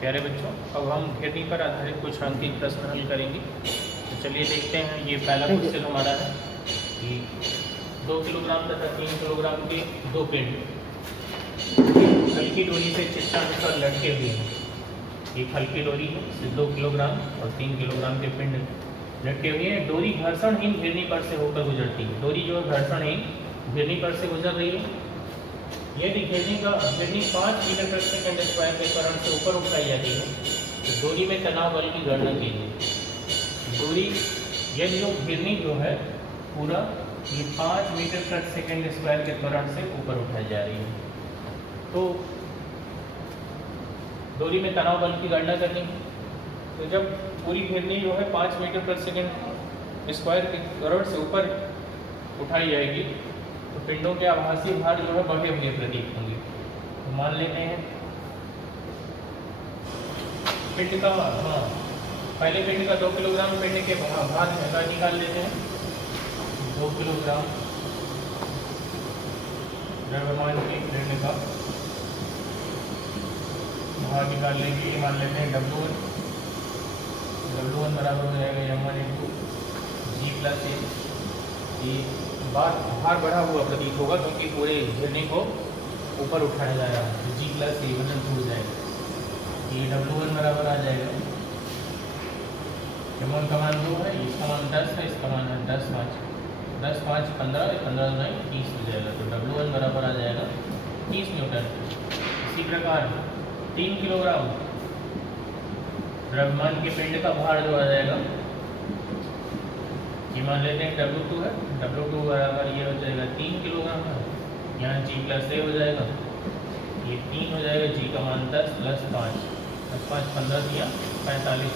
प्यारे बच्चों, अब हम घेरनी पर आधारित कुछ अंकित प्रश्न हल करेंगे। तो चलिए देखते हैं। ये पहला क्वेश्चन हमारा है कि 2 किलोग्राम तथा 3 किलोग्राम के दो पिंड हल्की डोरी से चित्रानुसार लटके हुए हैं। एक हल्की डोरी है, इससे 2 किलोग्राम और 3 किलोग्राम के पिंड लटके हुए हैं। डोरी घर्षणहीन घेरनी पर से होकर गुजरती है। डोरी जो है घर्षणहीन घेरनी पर से गुजर रही है। यदि घेरनी 5 मीटर प्रति सेकंड स्क्वायर के त्वरण से ऊपर उठाई जाती है तो डोरी में तनाव बल की गणना कीजिए। डोरी यदि जो घेरनी जो है पूरा ये 5 मीटर प्रति सेकंड स्क्वायर के त्वरण से ऊपर उठाई जा रही है, तो डोरी में तनाव बल की गणना करनी है। तो जब पूरी घेरनी जो है 5 मीटर प्रति सेकंड स्क्वायर के त्वरण से ऊपर उठाई जाएगी तो पिंडों के आभासी भार जो है बढ़े हुए प्रतीत होंगे। तो मान लेते हैं पिंड का पहले पिंड का 2 किलोग्राम पिंड के भार का निकाल लेते हैं। 2 किलोग्राम द्रव्यमान के पिंड का भार निकाल लेंगे। ये मान लेते हैं W1 बराबर हो जाएगा m1 × G+a। ये भार बढ़ा हुआ प्रतीत होगा क्योंकि पूरे घेरने को ऊपर उठाया जा रहा है। G+a वजन हो जाएगा। ये W1 बराबर आ जाएगा। m1 का मान 2 है, इसका मान 10 है, इसका मान है 10 5 15 15 9 30 हो जाएगा। तो W1 बराबर आ जाएगा 30 न्यूटन। इसी प्रकार 3 किलोग्राम द्रव्यमान के पिंड का भार जो आ जाएगा, ये मान लेते हैं W2 है। W2 बराबर ये हो जाएगा 3 किलोग्राम है, यहाँ G+a हो जाएगा। ये 3 हो जाएगा, G का मान 10 + 5 10 5 15 दिया 45।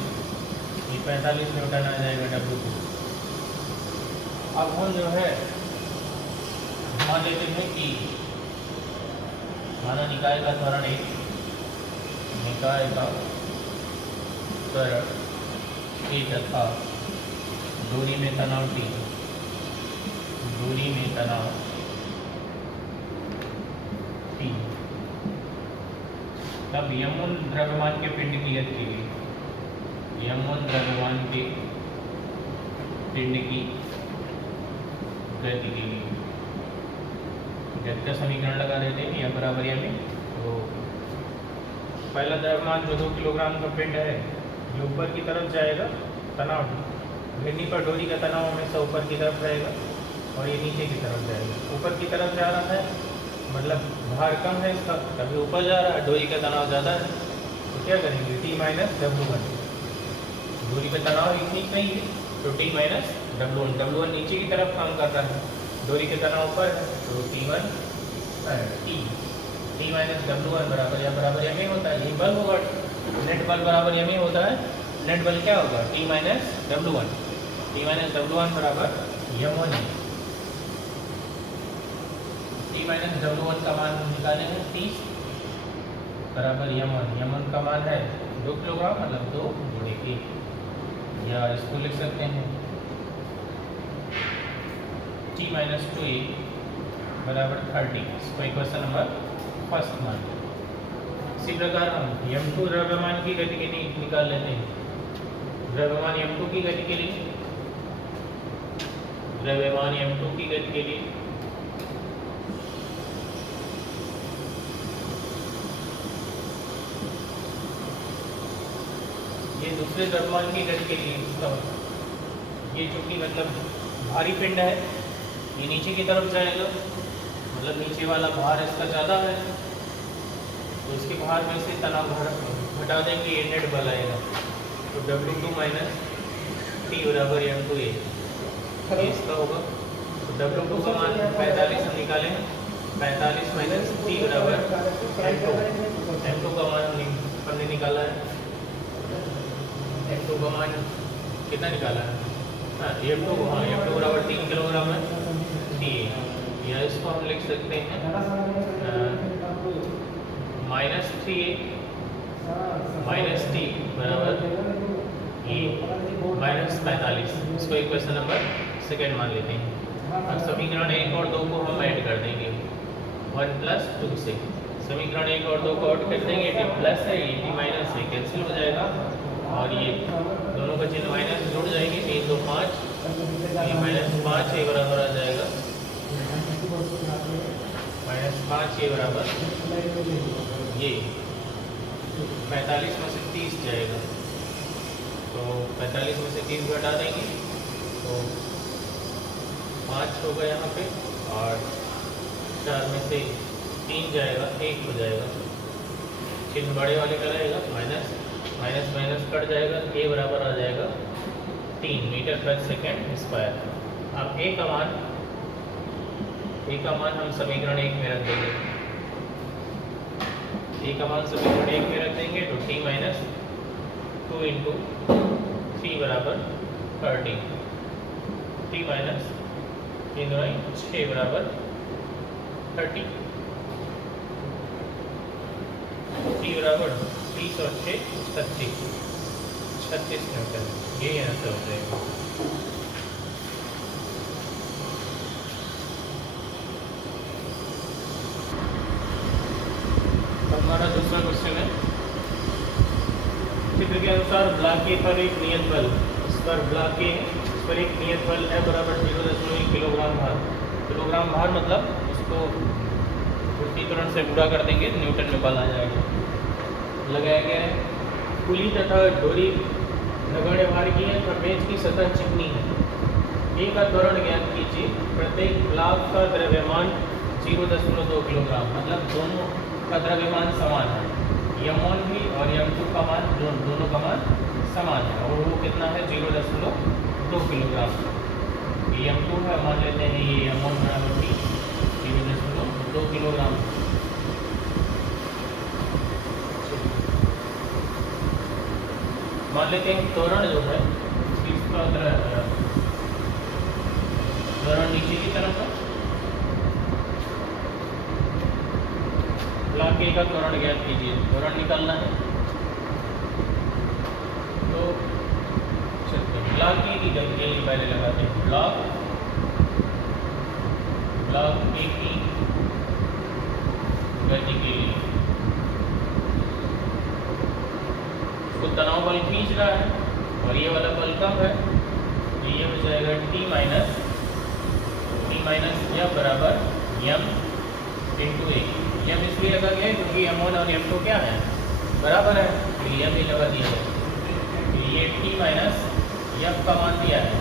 ये 45 न्यूटन आ जाएगा W2। अब हम जो है मान लेते हैं कि माना निकाय का त्वरण एक निकाय का त्वरण A तथा डोरी में तनाव T, डोरी में तनाव T, तब m1 द्रव्यमान के पिंड की गति के लिए m1 द्रव्यमान के पिंड की गति के लिए गति का समीकरण लगा देते हैं। m बराबर m। तो पहला द्रव्यमान जो 2 किलोग्राम का पिंड है जो ऊपर की तरफ जाएगा, तनाव घेरनी पर डोरी का तनाव हमेशा ऊपर की तरफ रहेगा और ये नीचे की तरफ जाएगा। ऊपर की तरफ जा रहा है मतलब भार कम है इसका, तभी ऊपर जा रहा है। डोरी का तनाव ज़्यादा है तो क्या करेंगे T - W1। डोरी पे तनाव इतनी नहीं है तो T - W1। W1 नीचे की तरफ काम कर रहा है, डोरी के तनाव ऊपर है तो T1 T - W1 बराबर या बराबर m होता है। ये बल होगा, नेट बल बराबर m होता है। नेट बल क्या होगा T - W1। T - W1 बराबर m1 है। T - W1 का मान निकाले हैं 30 बराबर m1। m1 का मान है 2 किलोग्राम मतलब 2 × 1, या इसको लिख सकते हैं T - 2a बराबर 30। इसको इक्वेशन नंबर 1 मान लें। इसी प्रकार हम m2 द्रव्यमान की गति के लिए निकाल लेते हैं। द्रव्यमान m2 की गति के लिए, द्रव्यमान m2 की गति के लिए ये दूसरे द्रव्यमान की गति के लिए इसका ये चूंकि मतलब भारी पिंड है, ये नीचे की तरफ जाएगा मतलब नीचे वाला भार इसका ज़्यादा है तो इसके भार में से तनाव घटा देंगे, ये नेट बल आएगा। तो W2 - T बराबर m2a इसका होगा। तो W2 का मान 45 हम निकालें। 45 - T बराबर m2। m2 का मान हमने निकाला है। m2 का मान कितना निकाला है? m2 बराबर 3 किलोग्राम है T, या इसको हम लिख सकते हैं -3a - T बराबर E -45। इसको इक्वेशन नंबर 2 मान लेते हैं। अब समीकरण 1 और 2 को हम ऐड कर देंगे 1 + 2 से। समीकरण 1 और 2 को आउट कर देंगे, टी प्लस है, ये टी माइनस है, कैंसिल हो जाएगा और ये दोनों का चिन्ह माइनस जुड़ जाएंगे, 3 2 5, ये -5 ये बराबर आ जाएगा, -5 ये बराबर ये 45 में से 30 जाएगा, तो 45 में से 30 घटा देंगे तो 5 होगा यहाँ पे और 4 में से 3 जाएगा, 1 हो जाएगा, चिन्ह बड़े वाले का रहेगा, माइनस माइनस माइनस कट जाएगा, ए बराबर आ जाएगा 3 मीटर पर सेकेंड स्क्वायर। अब ए का मान हम समीकरण 1 में रख देंगे, ए का मान समीकरण 1 में रख देंगे तो टी माइनस 2 इंटू 3 बराबर 30, टी माइनस 6 बराबर 30, टी बराबर 30 और 6 36 न्यूटन, ये आंसर हो जाएगा। हमारा दूसरा क्वेश्चन है, चित्र के अनुसार ब्लॉक ए पर एक नियत बल, इस पर ब्लॉक ए इस पर एक नियत बल F बराबर 0.1 किलोग्राम भार, किलोग्राम भार मतलब इसको गुरुत्वीकरण से गुणा कर देंगे, न्यूटन में बल आ जाएगा, लगाया गया है। पुली तथा डोरी नगण्य भार की है, पेंच की सतह चिकनी है। ए का त्वरण ज्ञात कीजिए, प्रत्येक ब्लॉक का द्रव्यमान 0.2 किलोग्राम, मतलब दोनों का द्रव्यमान समान है, m1 भी और m2 का मान दोनों का मान समान है और वो कितना है 0.2 किलोग्राम। ये m2 है, मान लेते हैं ये m1 बराबर भी 0.2 किलोग्राम। मान लेते हैं त्वरण जो है इसका त्वरण नीचे की तरफ है, ब्लॉक ए का त्वरण ज्ञात कीजिए, त्वरण निकालना है तो चलते ब्लॉक ए की गति पहले लगाते हैं, ब्लॉक ए की गति के लिए उसको तनाव बल खींच रहा है और ये वाला बल कम है, तो ये हो जाएगा टी माइनस F बराबर m इंटू ए। m इसलिए लगा गया है क्योंकि m1 और m2 क्या है, बराबर है, तो m ही लगा दिया है। ये t माइनस F का मान दिया है,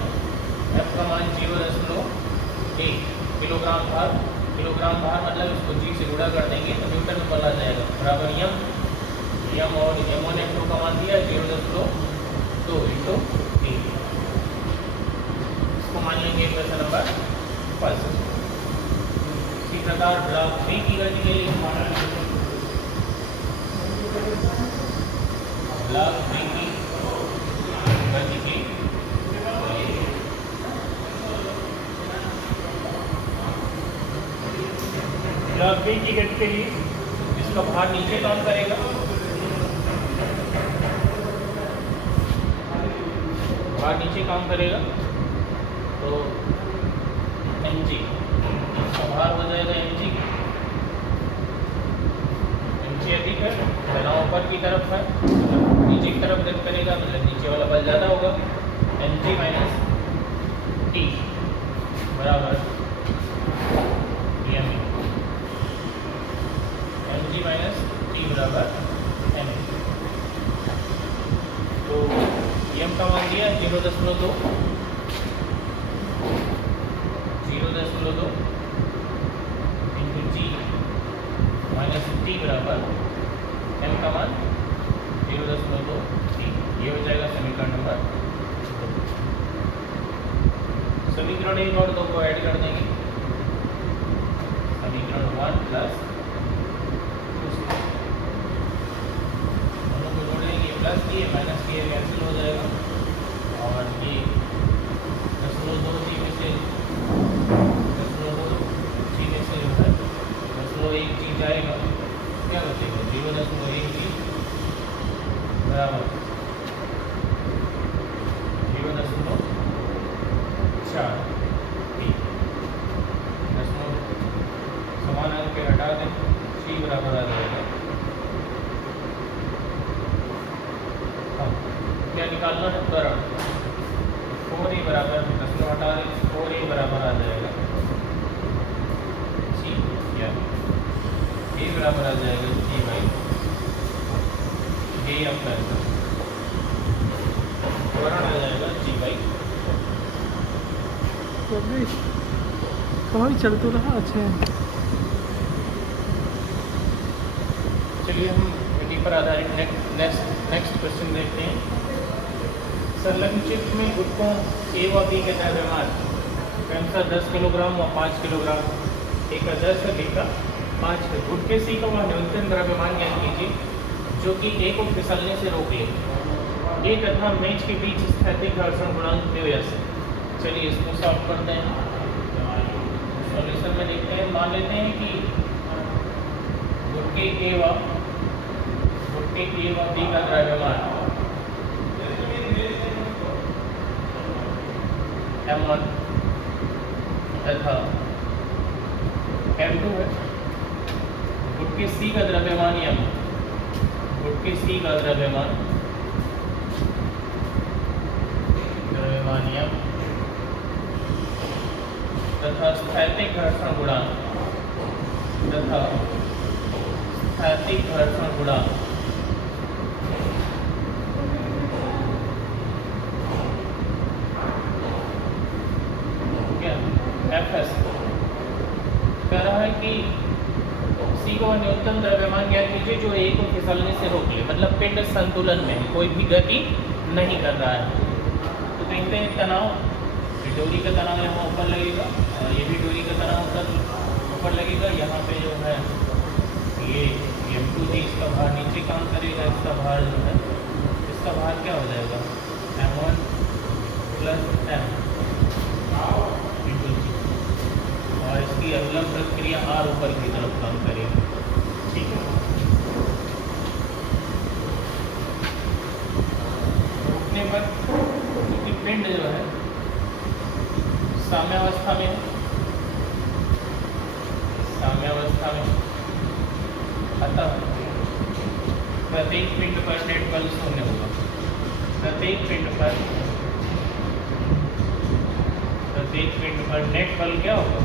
F का मान 0.1 किलोग्राम भार, किलोग्राम भार मतलब इसको g से गुणा कर देंगे तो न्यूटन में बल आ जाएगा, बराबर m और m1 m2 का मान दिया है 0.2 इंटू 3। इसको मान लेंगे क्वेश्चन नंबर 1। इसी प्रकार ब्लॉक बी की गति के लिए ब्लॉक बी की गति के ब्लॉक बी की गति के लिए इसका भार नीचे काम करेगा, भार नीचे काम करेगा तो mg इसका भार हो जाएगा mg अधिक है, तनाव ऊपर की तरफ है, नीचे की तरफ गति करेगा मतलब नीचे वाला बल ज़्यादा होगा, mg माइनस टी बराबर m, mg माइनस टी बराबर m। तो m का मान दिया 0.2 इंटू जी माइनस टी बराबर m का मान 0.2 टी, ये हो जाएगा समीकरण नंबर 2। समीकरण 1 और 2 को ऐड कर देंगे, समीकरण 1 प्लस दोनों को जोड़ लेंगे, प्लस किए माइनस किए कैंसिल हो जाएगा और ये 0.2 जी में से 0.2 जी में से जो है 0.1 जी जाएगा, क्या बचेगा 0.1 जी बराबर 0.4 समान अंक के हटा दें, सी बराबर आ जाएगा निकालना है त्वरण। 4a बराबर 10 को हटा दें, 4a बराबर आ जाएगा जी, या a बराबर आ जाएगा जी भाई a अपना त्वरण आ जाएगा जी भाई। कहाँ चल तो रहा। अच्छा चलिए हम इसी पर आधारित नेक्स्ट क्वेश्चन देखते हैं। संलग्न चित्र में गुटकों ए व बी के द्रव्यमान क्रमशः 10 किलोग्राम व 5 किलोग्राम, ए का 10 है, बी का 5 है। गुटके सी का वह न्यूनतम द्रव्यमान ज्ञात कीजिए जो कि ए को फिसलने से रोक ले। ए तथा मेज के बीच स्थैतिक घर्षण गुणांक न्यूयस। चलिए इसको सॉल्व करते हैं। सॉल्यूशन में देखते हैं, मान लेते हैं कि गुटके ए व बी का द्रव्यमान M1 तथा M2 है। गुटके सी का द्रव्यमान M, गुटके सी का द्रव्यमान M तथा स्थैतिक घर्षण गुणांक Fs कह रहा है कि सी को न्यूनतम द्रव्यमान ज्ञात कीजिए जो ए को फिसलने से रोक ले, मतलब पिंड संतुलन में है, कोई भी गति नहीं कर रहा है। तो कहते हैं तनाव, डोरी का तनाव यहाँ ऊपर लगेगा और ये भी डोरी का तनाव ऊपर लगेगा। यहाँ पे जो है ये M2 जी, इसका भार नीचे काम करेगा, इसका भार जो है इसका भार क्या हो जाएगा M1 + M × G, और इसकी अवलंब प्रक्रिया R ऊपर की तरफ काम करेगी। ठीक है, रुकने पर क्योंकि पिंड जो है साम्यावस्था में अतः प्रत्येक पिंड पर नेट बल शून्य होगा। प्रत्येक पिंड पर नेट बल क्या होगा?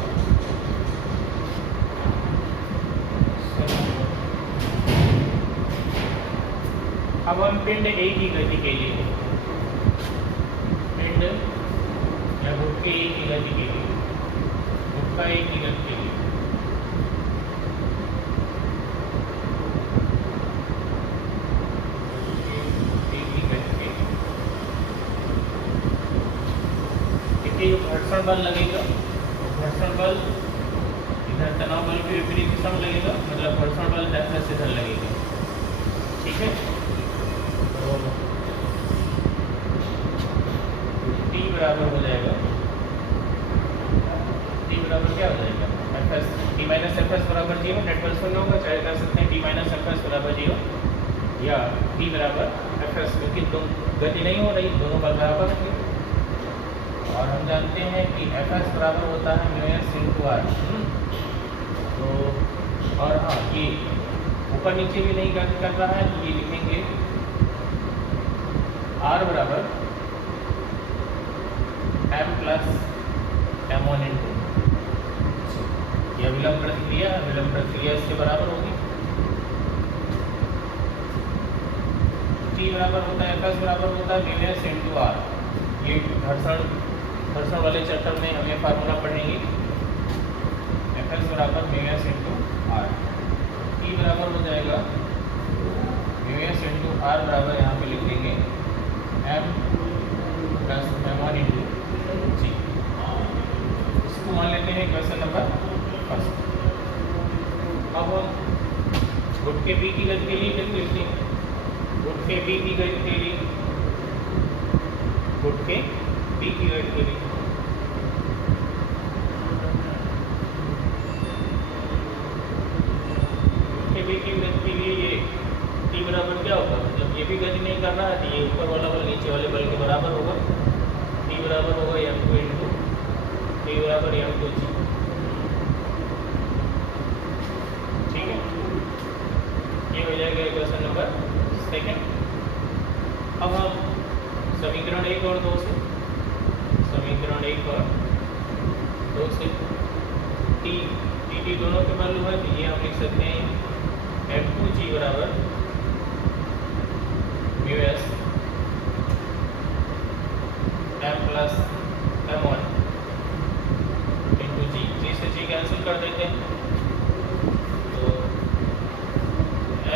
अब हम पिंड ए की गति के लिए, पिंड या गुटके ए की गति के लिए, गुटका ए की गति के लिए घर्षण बल लगेगा, घर्षण बल इधर तनाव बल के विपरीत दिशा में लगेगा, मतलब घर्षण बल Fs इधर लगेगा। ठीक है, तो T बराबर हो जाएगा, T बराबर क्या हो जाएगा Fs, T - Fs बराबर 0, नेट बल शून्य होगा, चाहे कर सकते हैं T - Fs बराबर 0 या T बराबर Fs, क्योंकि गति नहीं हो रही, दोनों बल बराबर होंगे। और हम जानते हैं कि Fs बराबर होता है μs × R। तो और हाँ, ये ऊपर नीचे भी नहीं कर रहा है, तो ये लिखेंगे R बराबर M + M1 × यह विलंब प्रक्रिया इसके बराबर होगी। T बराबर होता है, Fs बराबर होता है μs × R। ये घर्षण वाले चैप्टर में हम ये फार्मूला पढ़ेंगे। Fs बराबर μs × R। T बराबर हो जाएगा μs × R बराबर यहाँ पे लिख देंगे M + M1 × G। इसको मान लेते हैं क्वेश्चन नंबर 1। अब हम गुटके बी की गति के लिए लिख लेते हैं। गुटके बी की गति के लिए ये T बराबर क्या होगा, मतलब ये भी गति नहीं कर रहा है, तो ये ऊपर वाला बल नीचे वाले बल के बराबर होगा। T बराबर होगा M2 × T बराबर M2G। ठीक है, ये हो जाएगा क्वेश्चन नंबर 2। अब हम समीकरण 1 और 2 से, समीकरण 1 और 2 से टी दोनों के वैल्यू है, तो ये हम लिख सकते हैं M2G बराबर mu S M plus M1 into g से जी कैंसिल कर देते हैं, तो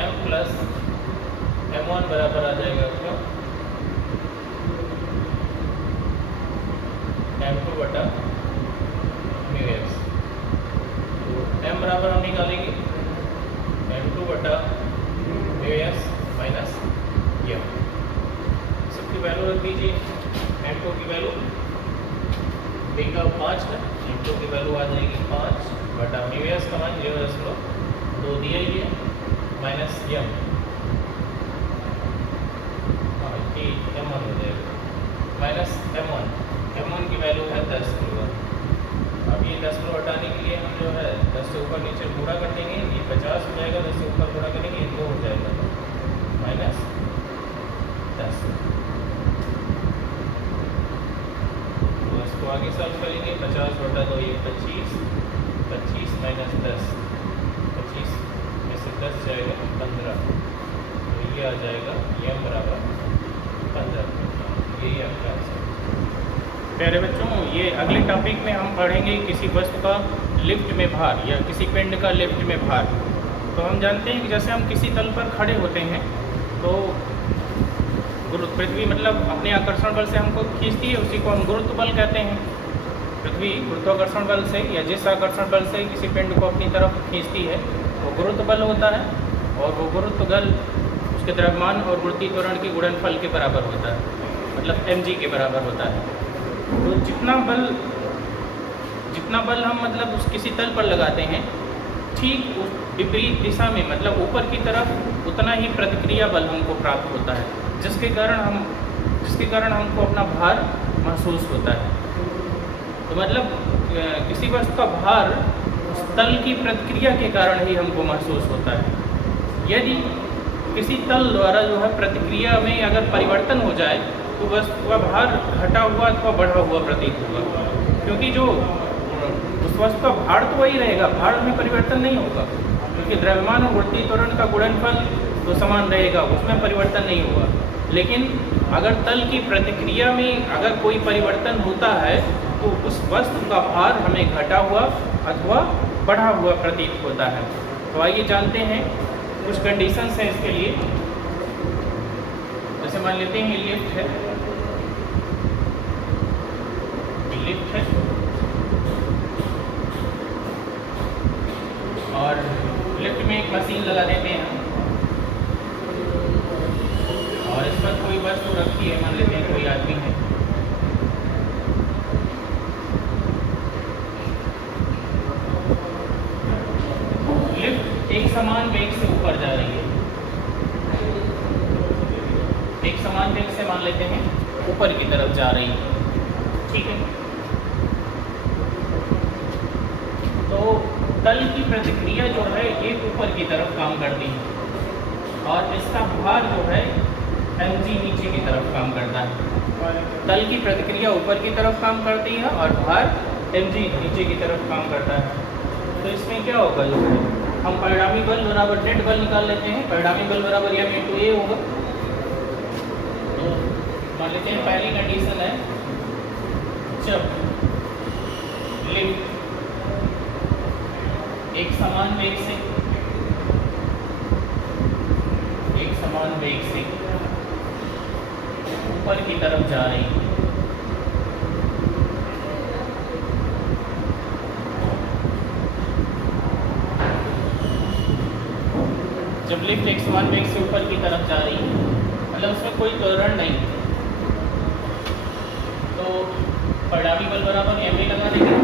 M प्लस M1 बराबर आ जाएगा आपका M2 बटा म्यू एक्स। तो M बराबर हम निकालेंगे M2 बटा म्यू एक्स माइनस M। सबकी वैल्यू रख दीजिए। M2 की वैल्यू देगा 5 है, M2 की वैल्यू आ जाएगी 5 बटा म्यू एक्स का मान 0.2 दिया ही है माइनस M। हाँ ये M1 हो जाएगा माइनस M1 की वैल्यू है 10 किलो। अब ये 10 किलो हटाने के लिए हम जो है 10 से ऊपर नीचे गुणा कर देंगे, ये 50 हो जाएगा, 10 से ऊपर गुणा करेंगे ये 2 हो जाएगा माइनस 10। तो इसको आगे सॉल्व करेंगे, 50 बटा 2 ये 25, 25 माइनस 10, 25 में से 10 जाएगा 15, तो ये आ जाएगा M बराबर 15। यही आपका आंसर। प्यारे बच्चों, ये अगले टॉपिक में हम पढ़ेंगे किसी वस्तु का लिफ्ट में भार या किसी पिंड का लिफ्ट में भार। तो हम जानते हैं कि जैसे हम किसी तल पर खड़े होते हैं तो पृथ्वी मतलब अपने आकर्षण बल से हमको खींचती है, उसी को हम गुरुत्व बल कहते हैं। पृथ्वी गुरुत्वाकर्षण बल से या जिस आकर्षण बल से किसी पिंड को अपनी तरफ खींचती है वो गुरुत्व बल होता है, और वो गुरुत्व बल उसके द्रव्यमान और गुरुत्वीय त्वरण के गुणनफल के बराबर होता है, मतलब mg के बराबर होता है। तो जितना बल हम मतलब उस किसी तल पर लगाते हैं, ठीक उस विपरीत दिशा में मतलब ऊपर की तरफ उतना ही प्रतिक्रिया बल हमको प्राप्त होता है, जिसके कारण हमको अपना भार महसूस होता है। तो मतलब किसी वस्तु का भार उस तल की प्रतिक्रिया के कारण ही हमको महसूस होता है। यदि किसी तल द्वारा जो है प्रतिक्रिया में अगर परिवर्तन हो जाए तो वस्तु का भार घटा हुआ अथवा बढ़ा हुआ प्रतीत होगा, क्योंकि जो उस वस्तु का भार तो वही रहेगा, भार में परिवर्तन नहीं होगा, क्योंकि द्रव्यमान और गुरुत्वीय त्वरण का गुणनफल तो समान रहेगा, उसमें परिवर्तन नहीं होगा। लेकिन अगर तल की प्रतिक्रिया में अगर कोई परिवर्तन होता है तो उस वस्तु का भार हमें घटा हुआ अथवा बढ़ा हुआ प्रतीत होता है। तो आइए जानते हैं कुछ कंडीशंस हैं इसके लिए। जैसे मान लेते हैं ये लिफ्ट है, और लिफ्ट में एक मशीन लगा देते हैं हम, और इस पर कोई वस्तु रखी है, मान लेते हैं कोई आदमी है। लिफ्ट एक समान वेग से ऊपर जा रही है, एक समान वेग से मान लेते हैं ऊपर की तरफ जा रही है, ठीक है। तो तल की प्रतिक्रिया जो है ये ऊपर की तरफ काम करती है, और इसका भार जो है mg नीचे की तरफ काम करता है। तल की प्रतिक्रिया ऊपर की तरफ काम करती है और भार mg नीचे की तरफ काम करता है। तो इसमें क्या होगा, जो है हम परिणामी बल बराबर नेट बल निकाल लेते हैं। परिणामी बल बराबर m × a होगा। तो मान लेते हैं पहली कंडीशन है, जब लिफ्ट एक समान वेग से ऊपर की तरफ जा रही है, जब लिफ्ट एक समान वेग से ऊपर की तरफ जा रही है मतलब उसमें कोई त्वरण नहीं, तो परिणामी बल बराबर ma लगा देंगे।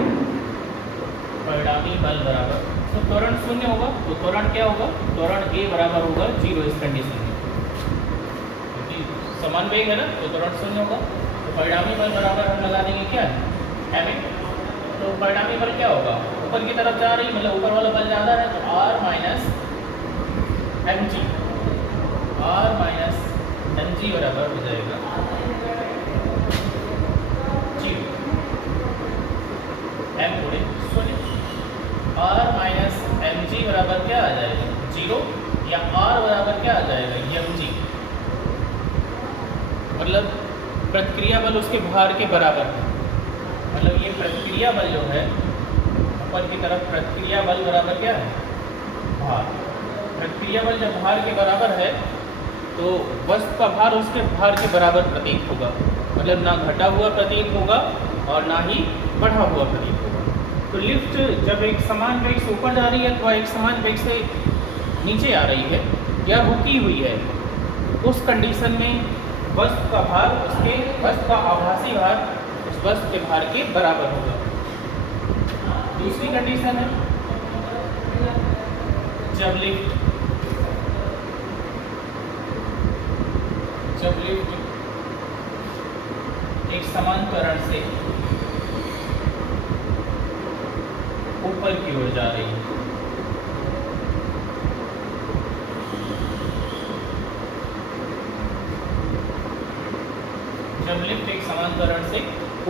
परिणामी बल बराबर, तो त्वरण शून्य होगा, तो त्वरण क्या होगा, त्वरण a बराबर होगा 0 इस कंडीशन में, क्योंकि समान वेग है ना, तो त्वरण शून्य होगा। तो परिणामी बल बराबर हम लगा देंगे क्या, ma। तो परिणामी बल क्या होगा, ऊपर की तरफ जा रही मतलब ऊपर वाला बल ज़्यादा है, तो r माइनस mg बराबर हो जाएगा mg बराबर क्या आ जाएगा 0 या r बराबर क्या आ जाएगा mg, मतलब प्रतिक्रिया बल उसके भार के बराबर है। मतलब ये प्रतिक्रिया बल जो है ऊपर की तरफ, प्रतिक्रिया बल बराबर क्या है भार। प्रतिक्रिया बल जब भार के बराबर है तो वस्तु का भार उसके भार के बराबर प्रतीत होगा, मतलब ना घटा हुआ प्रतीत होगा और ना ही बढ़ा हुआ प्रतीत होगा। तो लिफ्ट जब एक समान वेग से ऊपर जा रही है अथवा एक समान वेग से नीचे आ रही है या रुकी हुई है, उस कंडीशन में वस्तु का भार उसके वस्तु का आभासी भार उस वस्तु के भार के बराबर होगा। दूसरी कंडीशन है जब लिफ्ट एक समान त्वरण से ऊपर की ओर जा रही है। जब लिफ्ट एक समान त्वरण से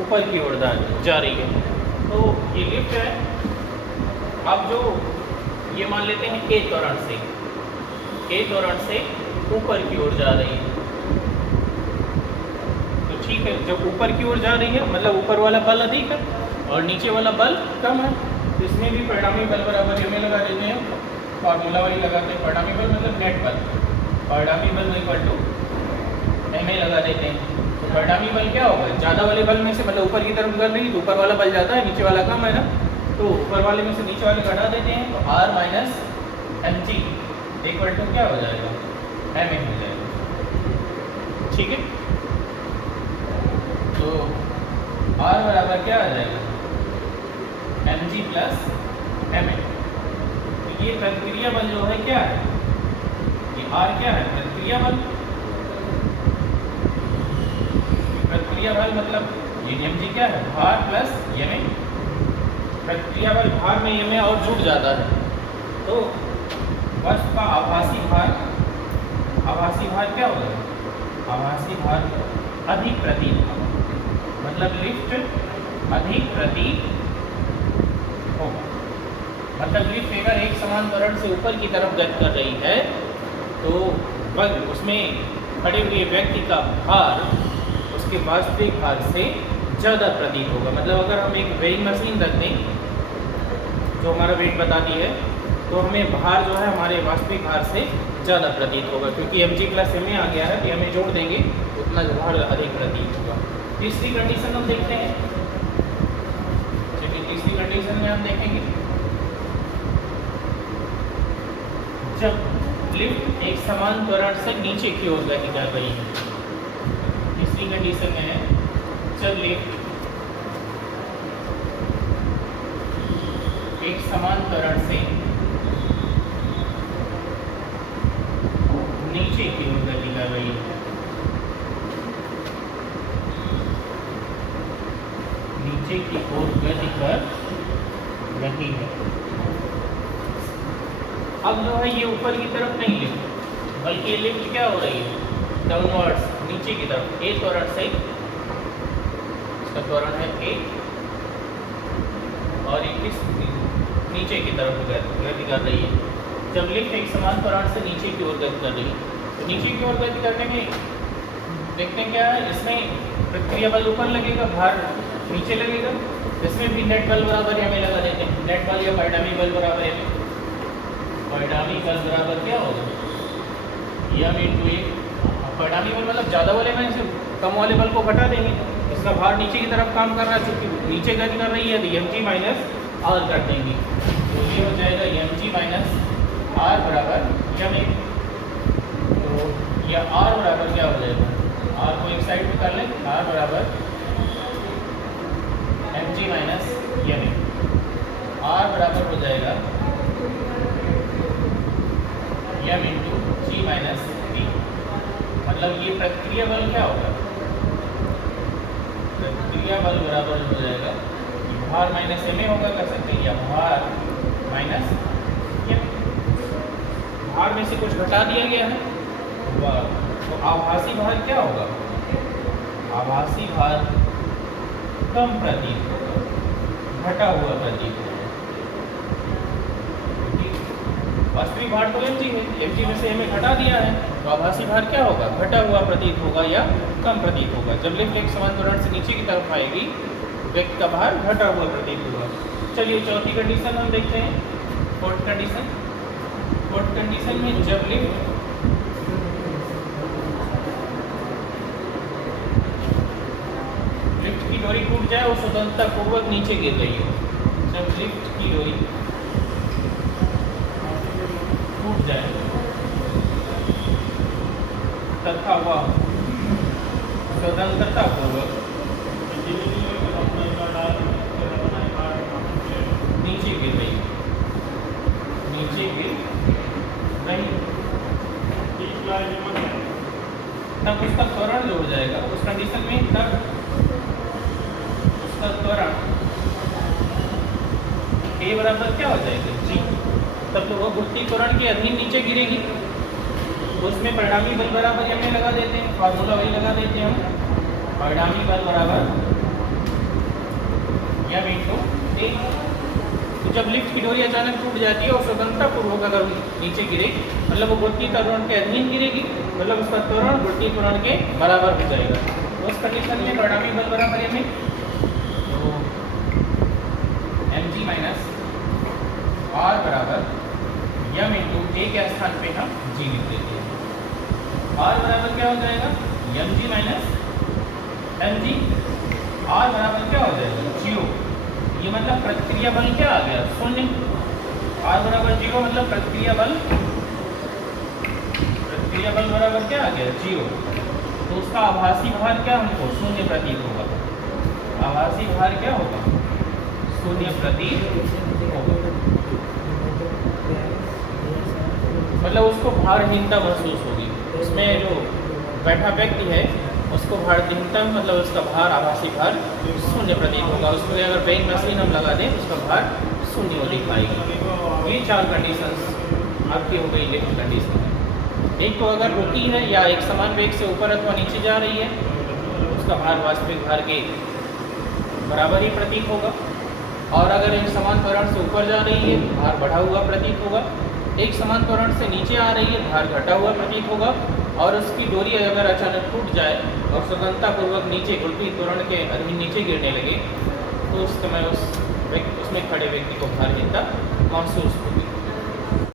ऊपर की ओर जा रही है तो ये लिफ्ट है। अब जो ये मान लेते हैं ए त्वरण से ऊपर की ओर जा रही है, तो ठीक है, जब ऊपर की ओर जा रही है मतलब ऊपर वाला बल अधिक है और नीचे वाला बल कम है, तो इसमें भी परिणामी बल बराबर एम लगा देते हैं, फार्मूला वाली लगाते हैं। परिणामी बल मतलब नेट बल, परिणामी बल इक्वल टू एम लगा देते हैं। तो परिणामी बल क्या होगा, ज़्यादा वाले बल में से मतलब ऊपर की तरफ कर रही तो ऊपर वाला बल ज़्यादा है, नीचे वाला कम है ना, तो ऊपर वाले में से नीचे वाले घटा देते हैं, तो r minus M G equal to क्या हो जाएगा एम ए हो जाएगा। ठीक है, तो r बराबर क्या आ जाएगा M G plus M A. ये प्रतिक्रिया बल जो है क्या है, ये r क्या है प्रतिक्रिया बल। प्रतिक्रिया बल मतलब ये mg क्या है भार प्लस ma। प्रतिक्रिया बल भार में ma और जुड़ जाता है, तो वस्तु का आभासी भार क्या होगा, आभासी भार अधिक प्रतीत होगा, मतलब लिफ्ट अधिक प्रतीत होगा। मतलब लिफ्ट अगर एक समान त्वरण से ऊपर की तरफ गति कर रही है तो उसमें खड़े हुए व्यक्ति का भार उसके वास्तविक भार से ज़्यादा प्रतीत होगा। मतलब अगर हम एक वेइंग मशीन रख दें जो हमारा वेट बताती है, तो हमें भार जो है हमारे वास्तविक भार से ज़्यादा प्रतीत होगा, क्योंकि mg प्लस ma आ गया है, तो हमें जोड़ देंगे उतना भार अधिक प्रतीत होगा। तीसरी कंडीशन हम देखते हैं, चलिए तीसरी कंडीशन में हम देखेंगे जब लिफ्ट एक समान त्वरण से नीचे की ओर गति कर रही है। तीसरी कंडीशन में है जब लिफ्ट एक समान त्वरण से नीचे की ओर गति कर रही है, नीचे की ओर गति कर रही है। अब जो है ये ऊपर की तरफ नहीं लिफ्ट, बल्कि ये लिफ्ट क्या हो रही है डाउनवर्ड्स, नीचे की तरफ। ए त्वरण से, इसका त्वरण है ए और ये किस नीचे की तरफ गति कर रही है। जब लिफ्ट एक समान त्वरण से नीचे की ओर गति कर रही है, तो नीचे की ओर गति करने में देखते हैं क्या है, इसमें प्रतिक्रिया बल ऊपर लगेगा, भार नीचे लगेगा। इसमें भी नेट बल बराबर हमें लगा देते हैं, नेट बल या परिणामी बल बराबर है। परिणामी बल बराबर क्या होगा यम इंटू ए। परिणामी बल मतलब ज़्यादा वाले में से कम वाले बल को घटा देंगे, इसका भार नीचे की तरफ काम कर रहा है, चूँकि नीचे गति कर रही है तो mg माइनस r कर देंगे, तो ये हो जाएगा mg माइनस r बराबर यम ए। तो यह r बराबर क्या हो जाएगा, r को एक साइड में कर लें, r बराबर mg माइनस यम ए। r बराबर हो जाएगा m इंटू जी माइनस बी। मतलब ये प्रतिक्रिया बल क्या होगा, प्रतिक्रिया बल बराबर हो जाएगा भार माइनस एम ए होगा, कर सकते हैं, या भार माइनस एम। भार में से कुछ घटा दिया गया है, तो आभासी भार क्या होगा, आभासी भार कम प्रतीत होगा, घटा हुआ प्रतीत होगा। वास्तविक भार तो mg है, mg में से हमें घटा दिया है, तो आभासी भार क्या होगा? घटा हुआ प्रतीत होगा या कम प्रतीत होगा। जब लिफ्ट एक समान त्वरण से नीचे की तरफ आएगी, व्यक्ति का भार घटा हुआ प्रतीत होगा। चलिए चौथी कंडीशन हम देखते हैं, फोर्थ कंडीशन। फोर्थ कंडीशन में जब लिफ्ट की डोरी टूट जाए और स्वतंत्रता पूर्वक नीचे गिर रही हो, जब लिफ्ट की डोरी टूट जाए तथा वह स्वतंत्रता पूर्वक नीचे गिर रही तब उसका त्वरण जुड़ जाएगा। उस कंडीशन में तब उसका त्वरण ए बराबर क्या हो जाएगा? जी। तब तो वो गुरुत्वीय त्वरण के अधीन नीचे गिरेगी, उसमें परिणामी बल बराबर एम लगा देते हैं, फार्मूला वही लगा देते हैं हम, परिणामी बल बराबर एम इंटू ए। तो जब लिफ्ट की डोरी अचानक टूट जाती है और स्वतंत्रता पूर्वक अगर नीचे गिरेगी, मतलब वो गुरुत्वीय त्वरण के अधीन गिरेगी, मतलब उसका त्वरण गुरुत्वीय त्वरण के बराबर हो जाएगा। तो उस कंडीशन में परिणामी बल बराबर एम, तो mg माइनस आर बराबर यम इंटू ए के स्थान पे हम जी लिख देते हैं। आर बराबर क्या हो जाएगा? mg minus mg। आर बराबर क्या हो जाएगा? 0। ये मतलब प्रतिक्रिया बल क्या आ गया? 0। आर बराबर 0 मतलब प्रतिक्रिया बल बराबर क्या आ गया? 0। तो उसका आभासी भार क्या हमको 0 प्रतीत होगा। आभासी भार क्या होगा? 0 प्रतीत होगा, मतलब उसको भारहीनता महसूस होगी। उसमें जो बैठा व्यक्ति है उसको भारहीनता, मतलब उसका भार, आभासी भार 0 प्रतीत होगा। उसमें अगर वेइंग मशीन हम लगा दें उसका भार 0 हो दिख पाएगी। ये 4 कंडीशंस आपकी हो गई लिफ्ट कंडीशन। एक तो अगर रुकी है या एक समान वेग से ऊपर अथवा नीचे जा रही है, उसका भार वास्तविक भार के बराबर ही प्रतीत होगा। और अगर एक समान त्वरण से ऊपर जा रही है, भार बढ़ा हुआ प्रतीत होगा। एक समान त्वरण से नीचे आ रही है, भार घटा हुआ प्रतीत होगा। और उसकी डोरी अगर अचानक टूट जाए और स्वतंत्रता पूर्वक नीचे गुरुत्वीय त्वरण के अधीन नीचे गिरने लगे, तो उस समय उसमें खड़े व्यक्ति को भारहीनता महसूस